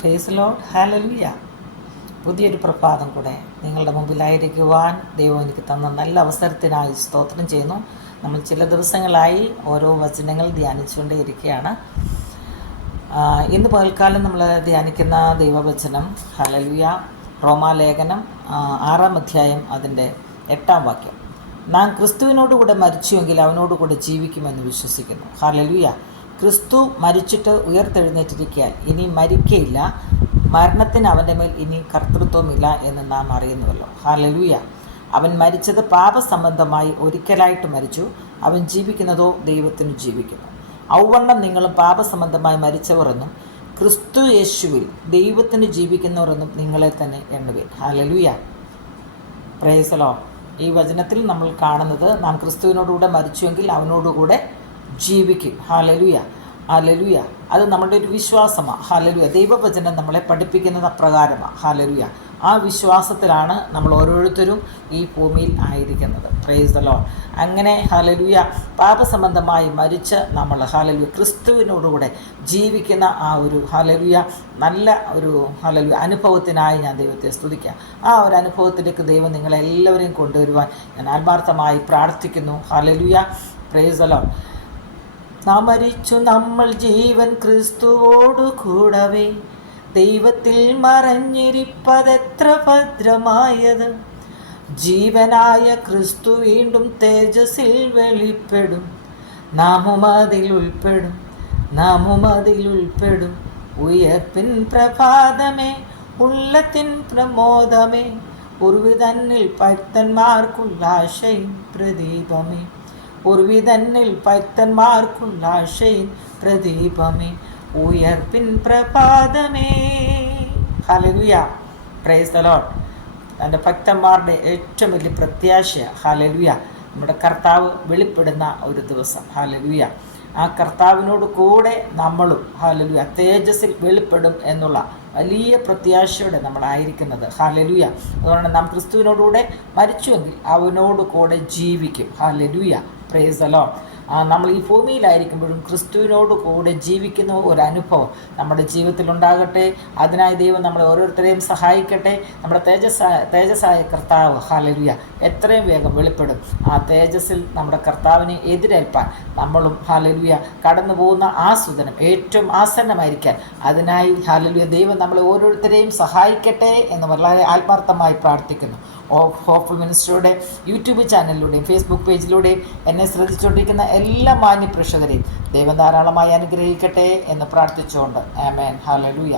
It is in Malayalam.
Praise Lord, hallelujah. പുതിയൊരു പ്രഭാതം കൂടെ നിങ്ങളുടെ മുമ്പിലായിരിക്കുവാൻ ദൈവം എനിക്ക് തന്ന നല്ല അവസരത്തിനായി സ്തോത്രം ചെയ്യുന്നു. നമ്മൾ ചില ദിവസങ്ങളായി ഓരോ വചനങ്ങൾ ധ്യാനിച്ചുകൊണ്ടേയിരിക്കുകയാണ്. ഇന്ന് പകൽക്കാലം നമ്മൾ ധ്യാനിക്കുന്ന ദൈവവചനം ഹല്ലേലൂയ, റോമാലേഖനം 6-ാം അധ്യായം അതിൻ്റെ 8-ാം വാക്യം. നാം ക്രിസ്തുവിനോടുകൂടെ മരിച്ചുവെങ്കിൽ അവനോടുകൂടെ ജീവിക്കുമെന്ന് വിശ്വസിക്കുന്നു. ഹല്ലേലൂയ. ക്രിസ്തു മരിച്ചിട്ട് ഉയർത്തെഴുന്നേറ്റിരിക്കാൻ ഇനി മരിക്കയില്ല, മരണത്തിന് അവൻ്റെ മേൽ ഇനി കർത്തൃത്വമില്ല എന്ന് നാം അറിയുന്നുവല്ലോ. ഹല്ലേലൂയ. അവൻ മരിച്ചത് പാപസംബന്ധമായി ഒരിക്കലായിട്ട് മരിച്ചു, അവൻ ജീവിക്കുന്നതോ ദൈവത്തിന് ജീവിക്കുന്നു. ഔവണ്ണം നിങ്ങളും പാപസംബന്ധമായി മരിച്ചവർ എന്നും ക്രിസ്തു യേശുവിൽ ദൈവത്തിന് ജീവിക്കുന്നവർ എന്നും നിങ്ങളെ തന്നെ എണ്ണുവിൻ. ഹല്ലേലൂയ. Praise the Lord. ഈ വചനത്തിൽ നമ്മൾ കാണുന്നത് നാം ക്രിസ്തുവിനോടുകൂടെ മരിച്ചുവെങ്കിൽ അവനോടുകൂടെ ജീവിക്കും. Hallelujah, hallelujah. അത് നമ്മുടെ ഒരു വിശ്വാസമാണ്. ഹല്ലേലൂയ. ദൈവവചനം നമ്മളെ പഠിപ്പിക്കുന്നത് അപ്രകാരമാണ്. ഹല്ലേലൂയ. ആ വിശ്വാസത്തിലാണ് നമ്മൾ ഓരോരുത്തരും ഈ ഭൂമിയിൽ ആയിരിക്കുന്നത്. Praise the Lord. അങ്ങനെ ഹല്ലേലൂയ, പാപസംബന്ധമായി മരിച്ച് നമ്മൾ ഹല്ലേലൂയ ക്രിസ്തുവിനോടുകൂടെ ജീവിക്കുന്ന ആ ഒരു ഹല്ലേലൂയ നല്ല ഒരു ഹല്ലേലൂയ അനുഭവത്തിനായി ഞാൻ ദൈവത്തെ സ്തുതിക്കാം. ആ ഒരു അനുഭവത്തിലേക്ക് ദൈവം നിങ്ങളെല്ലാവരെയും കൊണ്ടുവരുവാൻ ഞാൻ ആത്മാർത്ഥമായി പ്രാർത്ഥിക്കുന്നു. ഹല്ലേലൂയ. Praise the Lord. നാം മരിച്ചു, നമ്മൾ ജീവൻ ക്രിസ്തുവോടു കൂടവേ ദൈവത്തിൽ മറഞ്ഞിരിപ്പതെത്ര ഭദ്രമായത്. ജീവനായ ക്രിസ്തു വീണ്ടും തേജസ്സിൽ വെളിപ്പെടും, നാമും അതിൽ ഉൾപ്പെടും. ഉയർപ്പിൻ പ്രഭാതമേ, ഉള്ളത്തിൻ പ്രമോദമേ, ഉർവിതന്നിൽ ഭക്തന്മാർക്കുള്ള ആശയിൻ പ്രദീപമേ, ഉർവിതന്നിൽ ഭക്തന്മാർക്കുള്ള ആശയിൻ പ്രദീപമേ, ഉയർപ്പിൻ പ്രഭാതമേ. ഹല്ലേലൂയ. Praise the Lord. തൻ്റെ ഭക്തന്മാരുടെ ഏറ്റവും വലിയ പ്രത്യാശ ഹല്ലേലൂയ നമ്മുടെ കർത്താവ് വെളിപ്പെടുന്ന ഒരു ദിവസം. ഹല്ലേലൂയ. ആ കർത്താവിനോട് കൂടെ നമ്മളും ഹല്ലേലൂയ തേജസ്സിൽ വെളിപ്പെടും എന്നുള്ള വലിയ പ്രത്യാശയോടെ നമ്മളായിരിക്കുന്നത്. ഹല്ലേലൂയ. അതുകൊണ്ട് നാം ക്രിസ്തുവിനോടുകൂടെ മരിച്ചുവെങ്കിൽ അവനോട് കൂടെ ജീവിക്കും. ഹല്ലേലൂയ. Praise the Lord. നമ്മൾ ഈ ഭൂമിയിലായിരിക്കുമ്പോഴും ക്രിസ്തുവിനോട് കൂടെ ജീവിക്കുന്ന ഒരു അനുഭവം നമ്മുടെ ജീവിതത്തിൽ ഉണ്ടാകട്ടെ. അതിനായി ദൈവം നമ്മളെ ഓരോരുത്തരെയും സഹായിക്കട്ടെ. നമ്മുടെ തേജസ്സായ കർത്താവ് ഹല്ലേലൂയ എത്രയും വേഗം വെളിപ്പെടും. ആ തേജസ്സിൽ നമ്മുടെ കർത്താവിനെ എതിരേൽപ്പാൻ നമ്മളും ഹല്ലേലൂയ കടന്നു പോകുന്ന ആസ്വദനം ഏറ്റവും ആസന്നമായിരിക്കാൻ അതിനായി ഹല്ലേലൂയ ദൈവം നമ്മളെ ഓരോരുത്തരെയും സഹായിക്കട്ടെ എന്ന് വളരെ ആത്മാർത്ഥമായി പ്രാർത്ഥിക്കുന്നു. ഹോപ്പ്ഫുൾ മിനിസ്റ്ററിയുടെ യൂട്യൂബ് ചാനലിലൂടെയും ഫേസ്ബുക്ക് പേജിലൂടെയും എന്നെ ശ്രദ്ധിച്ചുകൊണ്ടിരിക്കുന്ന എല്ലാ മാന്യ പ്രേക്ഷകരെയും ദൈവം ധാരാളമായി അനുഗ്രഹിക്കട്ടെ എന്ന് പ്രാർത്ഥിച്ചുകൊണ്ട് ആമേൻ. ഹല്ലേലൂയ.